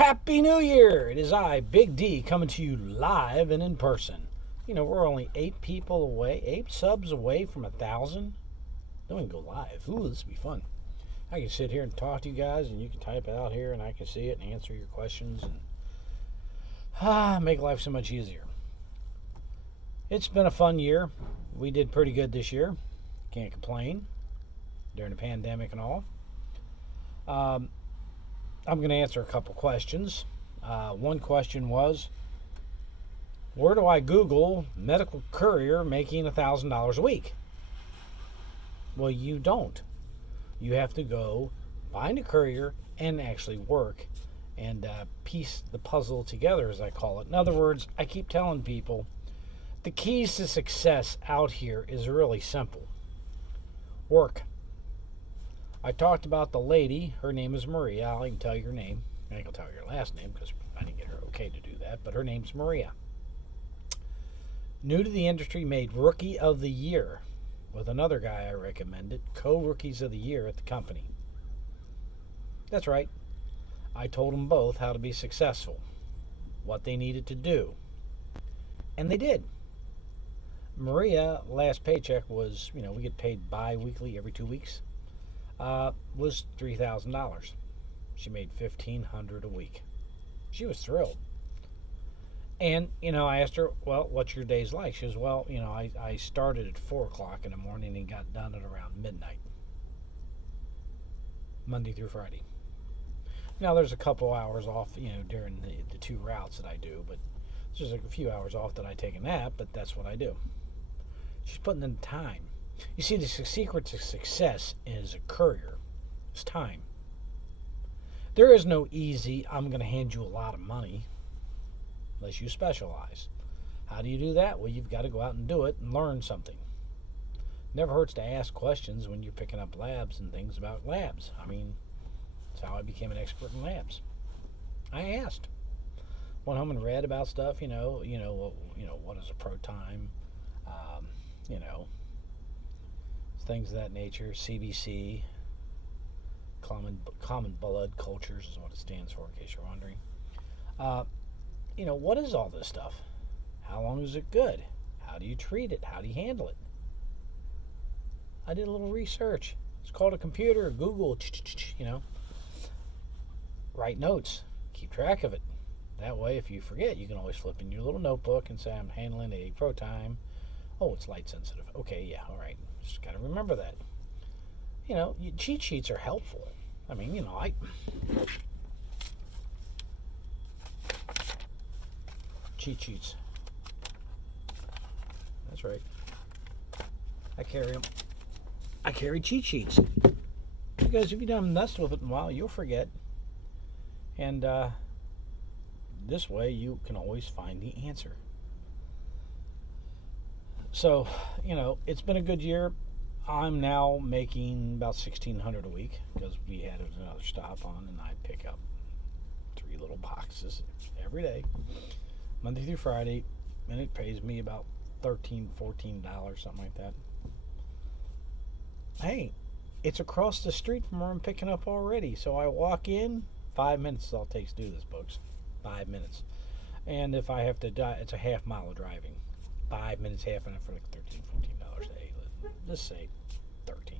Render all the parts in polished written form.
Happy New Year! It is I, Big D, coming to you live and in person. You know, we're only 8 people away, 8 subs away from 1,000. Then we can go live. Ooh, this will be fun. I can sit here and talk to you guys, and you can type it out here, and I can see it and answer your questions, and make life so much easier. It's been a fun year. We did pretty good this year. Can't complain during the pandemic and all. I'm going to answer a couple questions. One question was, where do I Google medical courier making $1,000 a week? Well, you don't. You have to go find a courier and actually work and piece the puzzle together, as I call it. In other words, I keep telling people the keys to success out here is really simple. Work. I talked about the lady. Her name is Maria. I can tell you her name. I ain't going to tell you her last name because I didn't get her okay to do that. But her name's Maria. New to the industry, made Rookie of the Year with another guy I recommended, co-Rookies of the Year at the company. That's right. I told them both how to be successful, what they needed to do. And they did. Maria, last paycheck was, we get paid bi-weekly every 2 weeks. Was $3,000. She made $1,500 a week. She was thrilled. And, I asked her, well, what's your days like? She goes, well, I started at 4 o'clock in the morning and got done at around midnight. Monday through Friday. Now, there's a couple hours off, during the 2 routes that I do, but there's like a few hours off that I take a nap, but that's what I do. She's putting in time. You see, the secret to success as a courier is time. There is no easy, I'm going to hand you a lot of money, unless you specialize. How do you do that? Well, you've got to go out and do it and learn something. Never hurts to ask questions when you're picking up labs and things about labs. That's how I became an expert in labs. I asked. Went home and read about stuff, what is a pro time, things of that nature. CBC, common blood cultures is what it stands for, in case you're wondering. What is all this stuff? How long is it good? How do you treat it? How do you handle it? I did a little research. It's called a computer, Google, Write notes. Keep track of it. That way, if you forget, you can always flip in your little notebook and say, I'm handling a pro time. Oh, it's light sensitive. Okay, yeah, all right. Just got to remember that. Cheat sheets are helpful. Cheat sheets. That's right. I carry them. I carry cheat sheets. Because if you don't mess with it in a while, you'll forget. And this way, you can always find the answer. So, it's been a good year. I'm now making about $1,600 a week because we had another stop on, and I pick up 3 little boxes every day, Monday through Friday, and it pays me about $13, $14, something like that. Hey, it's across the street from where I'm picking up already, so I walk in. 5 minutes is all it takes to do this, folks. 5 minutes. And if I have to die, it's a half mile of driving. 5 minutes, half an hour for like $13, $14 a day. Let's say 13.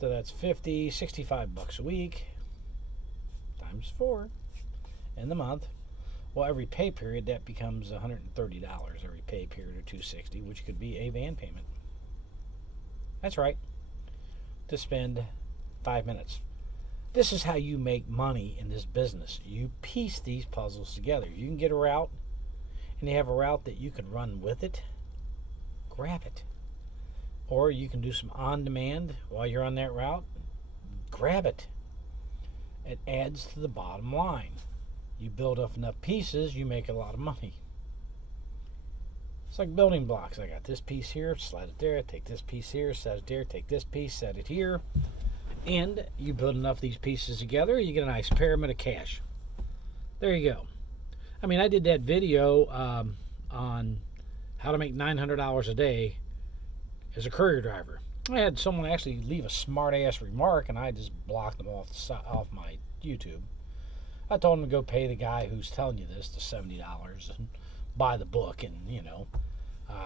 So that's $65 a week times 4 in the month. Well, every pay period that becomes $130. Every pay period of $260, which could be a van payment. That's right. To spend 5 minutes. This is how you make money in this business. You piece these puzzles together. You can get a route, and you have a route that you can run with it. Grab it. Or you can do some on-demand while you're on that route. Grab it. It adds to the bottom line. You build up enough pieces, you make a lot of money. It's like building blocks. I got this piece here, slide it there, take this piece here, set it there, take this piece, set it here. And you build enough of these pieces together, you get a nice pyramid of cash. There you go. I did that video on how to make $900 a day as a courier driver. I had someone actually leave a smart-ass remark, and I just blocked them off my YouTube. I told him to go pay the guy who's telling you this the $70 and buy the book. And,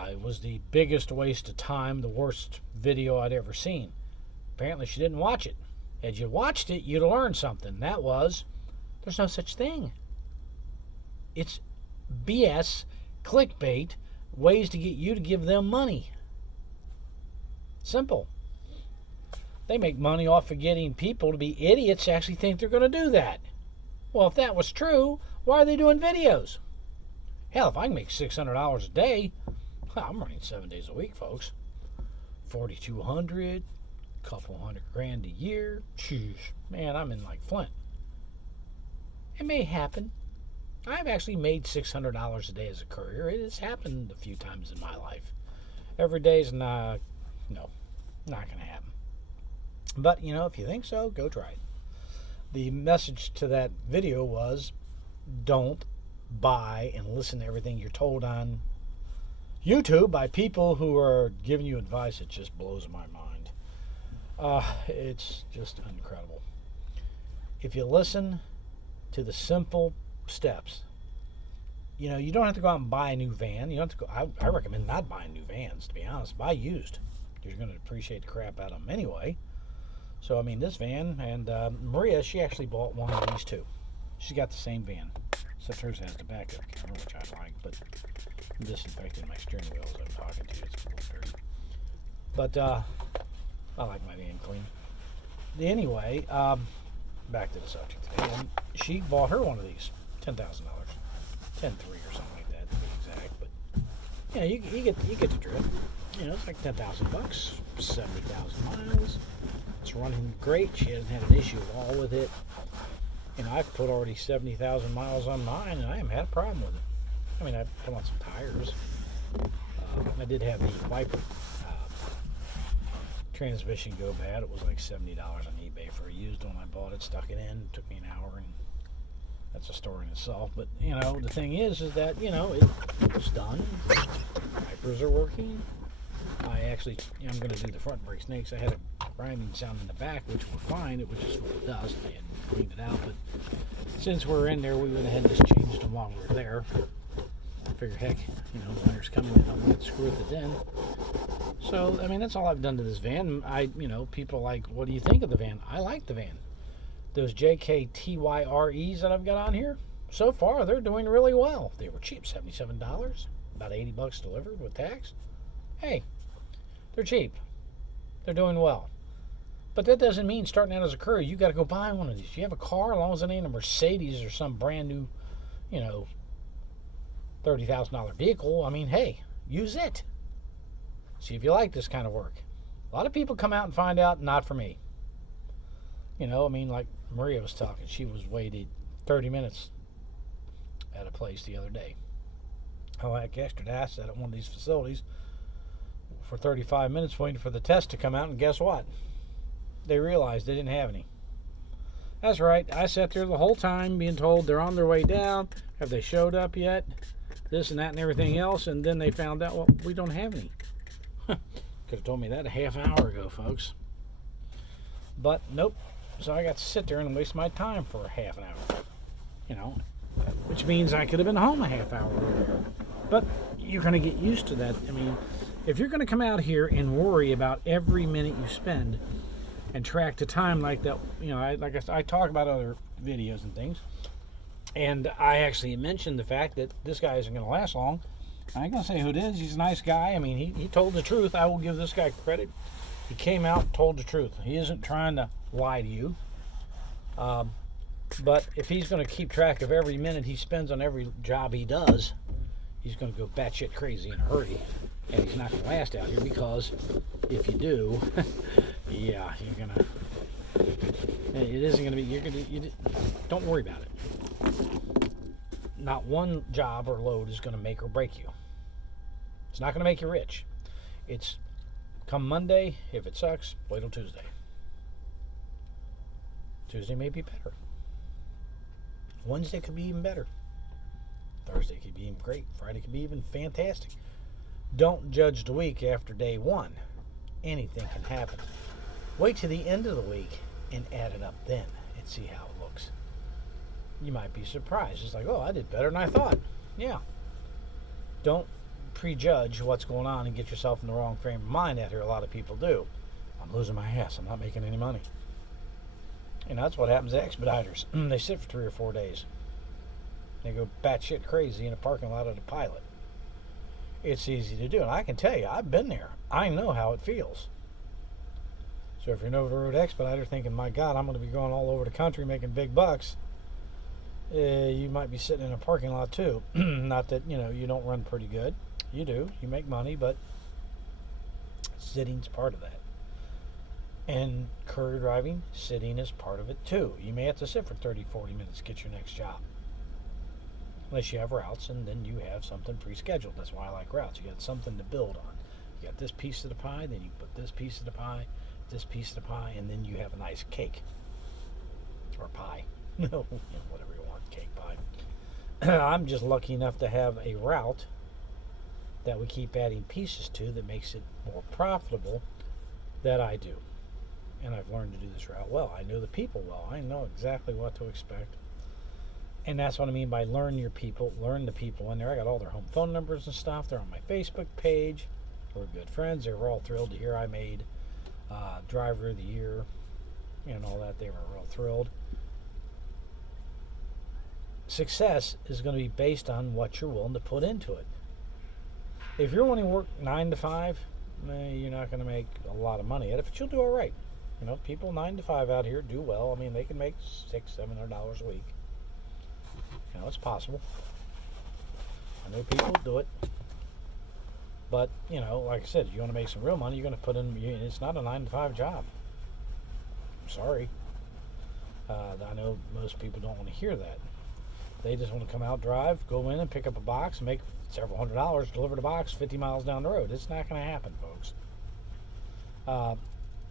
it was the biggest waste of time, the worst video I'd ever seen. Apparently she didn't watch it. Had you watched it, you'd have learned something. That was, there's no such thing. It's BS, clickbait, ways to get you to give them money. Simple. They make money off of getting people to be idiots to actually think they're going to do that. Well, if that was true, why are they doing videos? Hell, if I can make $600 a day, I'm running 7 days a week, folks. 4,200, couple $100,000 a year. Jeez, man, I'm in like Flint. It may happen. I've actually made $600 a day as a courier. It has happened a few times in my life. Every day is not going to happen. But, if you think so, go try it. The message to that video was, don't buy and listen to everything you're told on YouTube by people who are giving you advice. It just blows my mind. It's just incredible. If you listen to the simple steps, you don't have to go out and buy a new van. You don't have to go. I recommend not buying new vans, to be honest. Buy used. You're going to appreciate the crap out of them anyway. So, this van, and Maria, she actually bought one of these too. She's got the same van, except hers has the backup camera, which I like, but I'm disinfecting my steering wheel as I'm talking to you. It's a little dirty. But I like my van clean. Anyway, back to the subject today. And she bought her one of these, $10,000, 10.3 or something like that, to be exact. But you get the drift. It's like $10,000, 70,000 miles. It's running great. She hasn't had an issue at all with it. I've put already 70,000 miles on mine, and I haven't had a problem with it. I put on some tires. I did have the wiper transmission go bad. It was like $70 on eBay for a used one. I bought it, stuck it in. It took me an hour, and that's a story in itself. But, the thing is that, it's done. Wipers are working. I'm going to do the front brake snakes. I had a grinding sound in the back, which were fine. It was just full of dust. They hadn't cleaned it out. But since we're in there, we went ahead and just changed them while we were there. I figured, heck, winter's coming and I'm going to screw with it then. So, that's all I've done to this van. People are like, what do you think of the van? I like the van. Those JKTYREs that I've got on here, so far, they're doing really well. They were cheap, $77, about $80 delivered with tax. Hey, they're cheap. They're doing well. But that doesn't mean starting out as a courier, you got to go buy one of these. You have a car, as long as it ain't a Mercedes or some brand new, $30,000 vehicle. Hey, use it. See if you like this kind of work. A lot of people come out and find out, not for me. Like Maria was talking. She was waited 30 minutes at a place the other day. I asked her to ask that at one of these facilities for 35 minutes waiting for the test to come out, and guess what? They realized they didn't have any. That's right. I sat there the whole time being told they're on their way down. Have they showed up yet? This and that and everything else, and then they found out, well, we don't have any. Could have told me that a half hour ago, folks. But nope. So I got to sit there and waste my time for a half an hour. Which means I could have been home a half hour earlier. But you're going to get used to that. If you're going to come out here and worry about every minute you spend and track the time like that, I talk about other videos and things, and I actually mentioned the fact that this guy isn't going to last long. I ain't going to say who it is. He's a nice guy. He told the truth. I will give this guy credit. He came out and told the truth. He isn't trying to lie to you. But if he's going to keep track of every minute he spends on every job he does, he's going to go batshit crazy in a hurry. And he's not going to last out here, because if you do, yeah, you're going to, it isn't going to be, you don't worry about it. Not one job or load is going to make or break you. It's not going to make you rich. It's come Monday, if it sucks, wait till Tuesday. Tuesday may be better. Wednesday could be even better. Thursday could be even great. Friday could be even fantastic. Don't judge the week after day one. Anything can happen. Wait till the end of the week and add it up then and see how it looks. You might be surprised. It's like, oh, I did better than I thought. Yeah. Don't prejudge what's going on and get yourself in the wrong frame of mind out here. A lot of people do. I'm losing my ass. I'm not making any money. And that's what happens to expediters. They sit for 3 or 4 days. They go batshit crazy in a parking lot of the pilot. It's easy to do. And I can tell you, I've been there. I know how it feels. So if you're an over-the-road expediter thinking, my God, I'm going to be going all over the country making big bucks, you might be sitting in a parking lot too. Not that, you don't run pretty good. You do. You make money, but sitting's part of that. And courier driving, sitting is part of it too. You may have to sit for 30, 40 minutes to get your next job. Unless you have routes, and then you have something pre-scheduled. That's why I like routes. You got something to build on. You got this piece of the pie, then you put this piece of the pie, this piece of the pie, and then you have a nice cake. Or pie. No, whatever you want, cake, pie. I'm just lucky enough to have a route that we keep adding pieces to that makes it more profitable that I do. And I've learned to do this route well. I know the people well. I know exactly what to expect. And that's what I mean by learn your people. Learn the people in there. I got all their home phone numbers and stuff. They're on my Facebook page. We're good friends. They were all thrilled to hear I made Driver of the Year and all that. They were real thrilled. Success is going to be based on what you're willing to put into it. If you're wanting to work 9 to 5, you're not going to make a lot of money at it, but you'll do all right. People 9 to 5 out here do well. I mean, they can make $600-$700 a week. It's possible. I know people do it. But, like I said, if you want to make some real money, you're going to put in, it's not a 9 to 5 job. I'm sorry. I know most people don't want to hear that. They just want to come out, drive, go in and pick up a box, make several $100s, deliver the box 50 miles down the road. It's not going to happen, folks.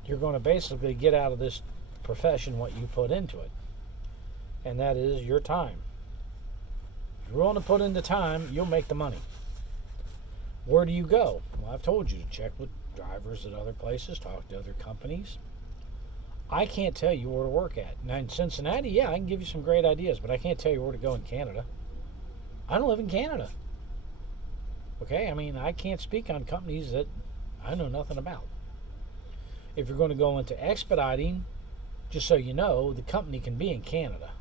You're going to basically get out of this profession what you put into it. And that is your time. If you're willing to put in the time, you'll make the money. Where do you go? Well, I've told you to check with drivers at other places, talk to other companies. I can't tell you where to work at. Now, in Cincinnati, yeah, I can give you some great ideas, but I can't tell you where to go in Canada. I don't live in Canada. Okay? I mean, I can't speak on companies that I know nothing about. If you're going to go into expediting, just so you know, the company can be in Canada.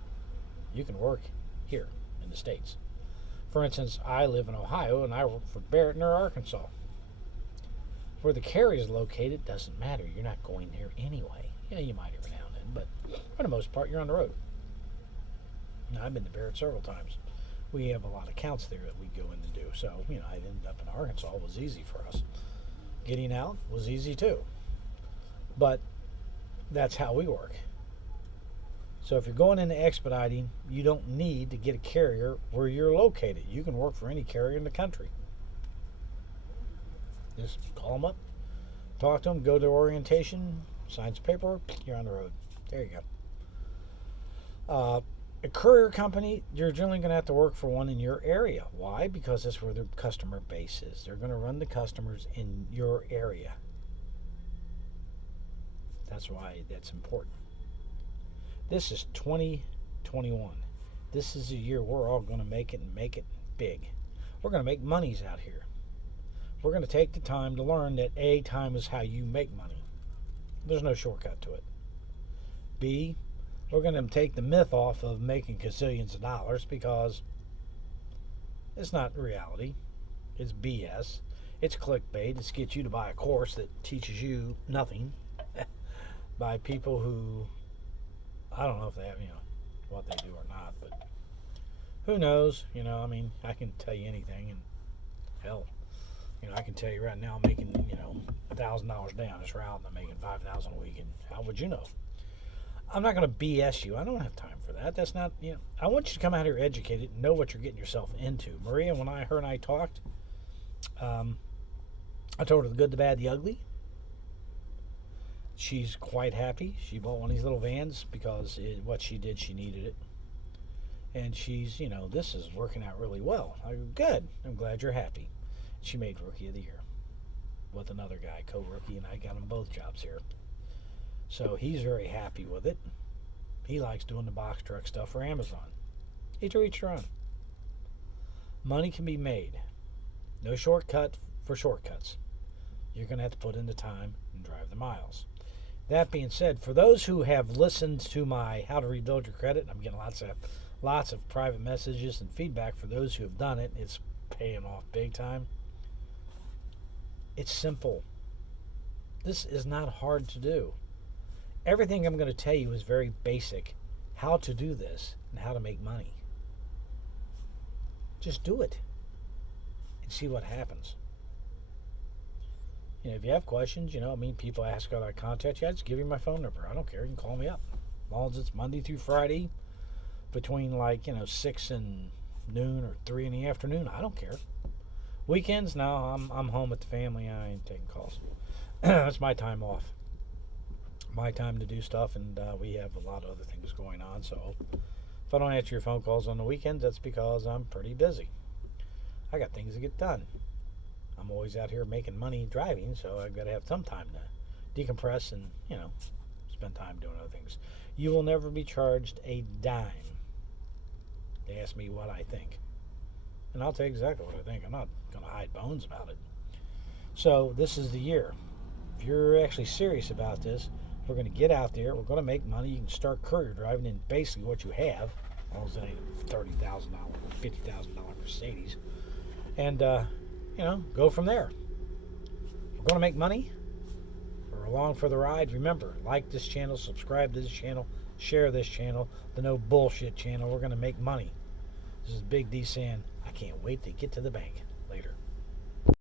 You can work here in the States. For instance, I live in Ohio and I work for Barrett near Arkansas. Where the carrier is located doesn't matter. You're not going there anyway. Yeah, you might every now and then, but for the most part, you're on the road. Now, I've been to Barrett several times. We have a lot of accounts there that we go in and do. So, I ended up in Arkansas. It was easy for us. Getting out was easy too. But that's how we work. So if you're going into expediting, you don't need to get a carrier where you're located. You can work for any carrier in the country. Just call them up, talk to them, go to orientation, sign some paperwork, you're on the road. There you go. A courier company, you're generally going to have to work for one in your area. Why? Because that's where their customer base is. They're going to run the customers in your area. That's why that's important. This is 2021. This is a year we're all going to make it and make it big. We're going to make monies out here. We're going to take the time to learn that A, time is how you make money. There's no shortcut to it. B, we're going to take the myth off of making gazillions of dollars because it's not reality. It's BS. It's clickbait. It's get you to buy a course that teaches you nothing by people who, I don't know if they have, what they do or not, but who knows? I can tell you anything, and hell, I can tell you right now I'm making, $1,000 down this route, and I'm making $5,000 a week, and how would you know? I'm not going to BS you. I don't have time for that. That's not, I want you to come out here educated and know what you're getting yourself into. Maria, when her and I talked, I told her the good, the bad, the ugly. She's quite happy. She bought one of these little vans because what she did, she needed it. And she's, this is working out really well. I go, good. I'm glad you're happy. She made Rookie of the Year with another guy, co-rookie, and I got them both jobs here. So he's very happy with it. He likes doing the box truck stuff for Amazon. Each their own. Money can be made. No shortcut for shortcuts. You're going to have to put in the time and drive the miles. That being said, for those who have listened to my How to Rebuild Your Credit, I'm getting lots of private messages and feedback for those who have done it. It's paying off big time. It's simple. This is not hard to do. Everything I'm going to tell you is very basic. How to do this and how to make money. Just do it and see what happens. If you have questions, people ask how I contact you. I just give you my phone number. I don't care. You can call me up. As long as it's Monday through Friday between 6 and noon or 3 in the afternoon. I don't care. Weekends, no, I'm home with the family. I ain't taking calls. That's my time off. My time to do stuff, and we have a lot of other things going on. So if I don't answer your phone calls on the weekends, that's because I'm pretty busy. I got things to get done. I'm always out here making money driving, so I've got to have some time to decompress and, spend time doing other things. You will never be charged a dime. They ask me what I think. And I'll tell you exactly what I think. I'm not going to hide bones about it. So this is the year. If you're actually serious about this, we're going to get out there. We're going to make money. You can start courier driving in basically what you have. As long as it ain't $30,000, $50,000 Mercedes. And, go from there. We're going to make money. We're along for the ride. Remember, like this channel, subscribe to this channel, share this channel, the No Bullshit channel. We're going to make money. This is Big D saying, I can't wait to get to the bank.